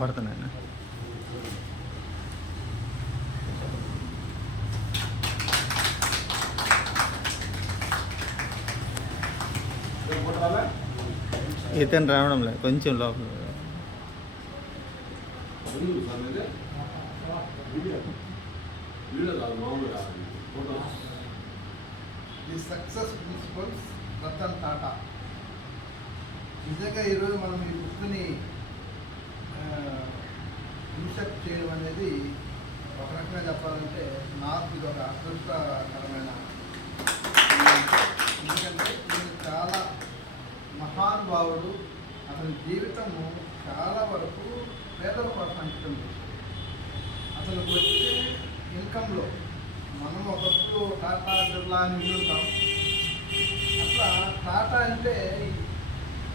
పడుతున్నాను ఇతను రావడం లేదు కొంచెం లోపల. The success principles Ratan Tata నిజంగా ఈరోజు మనం ఈ బుక్ని ఇన్సెప్ట్ చేయడం అనేది ఒక రకంగా చెప్పాలంటే నాకు ఇది ఒక అదృష్టకరమైన ఎందుకంటే నేను చాలా మహానుభావుడు అతని జీవితము చాలా వరకు పేదల కోసం అంకితం చేశాడు అతను వచ్చే ఇన్కంలో మనం ఒకప్పుడు టాటా బిర్లా అని వింటుంటాం. అట్లా టాటా అంటే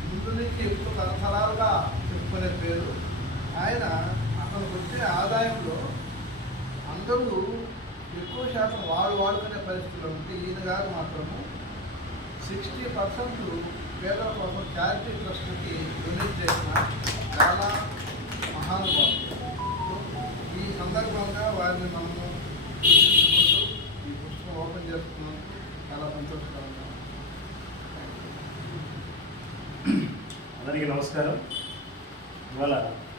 ముందు నుంచి ఎక్కువ తరతరాలుగా చెప్పుకునే పేరు. ఆయన అతనికి వచ్చే ఆదాయంలో అందరూ ఎక్కువ శాతం వాడు వాడుకునే పరిస్థితులు ఉంటే ఈయన గారు మాత్రము సిక్స్టీ పర్సెంట్ పేదల కోసం చారిటీ ట్రస్ట్కి డొనేట్ చేసిన చాలా మహానుభావులు ఈ సందర్భంగా వారిని మనము ఈ పుస్తకం ఓపెన్ చేసుకున్నాం చాలా సంతోషకరంగా ఉంది. అందరికీ నమస్కారం. ఇవాళ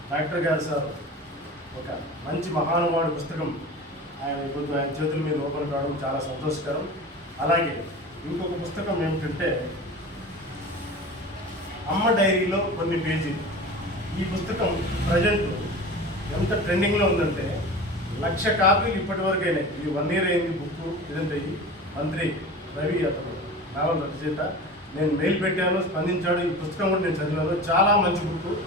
డాక్టర్ గారు సార్ ఒక మంచి మహానుభావుడి పుస్తకం ఆయన ఇప్పుడు ఆయన చేతుల మీద ఓపెన్ కావడం చాలా సంతోషకరం. అలాగే ఇంకొక పుస్తకం ఏమిటంటే అమ్మ డైరీలో కొన్ని పేజీలు. ఈ పుస్తకం ప్రజెంట్ ఎంత ట్రెండింగ్లో ఉందంటే లక్ష కాపీలు ఇప్పటి వరకు అయినాయి ఇది వన్ ఇయర్ అయింది బుక్ ఇదంతా అయ్యి మంత్రి రవి అతను నావల్ రచయిత నేను మెయిల్ పెట్టాను స్పందించాడు ఈ పుస్తకం కూడా నేను చదివాను. చాలా మంచి బుక్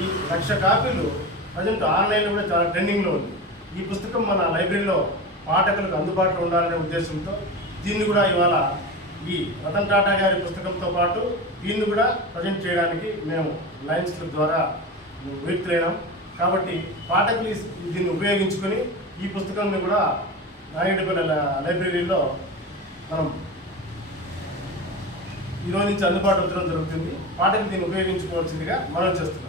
ఈ లక్ష కాపీలు ప్రజెంట్ ఆన్లైన్లో కూడా చాలా ట్రెండింగ్లో ఉంది. ఈ పుస్తకం మన లైబ్రరీలో పాఠకులకు అందుబాటులో ఉండాలనే ఉద్దేశంతో దీన్ని కూడా ఇవాళ ఈ రతన్ టాటా గారి పుస్తకంతో పాటు దీన్ని కూడా ప్రజెంట్ చేయడానికి మేము లయన్స్ ద్వారా వీర్తులైనాం కాబట్టి పాఠకులు దీన్ని ఉపయోగించుకొని ఈ పుస్తకాన్ని కూడా నాగేటిపల్లి లైబ్రరీలో మనం ఈరోజు నుంచి అందుబాటు ఉండడం జరుగుతుంది. వాటిని దీన్ని ఉపయోగించుకోవాల్సిందిగా మనం చేస్తున్నాం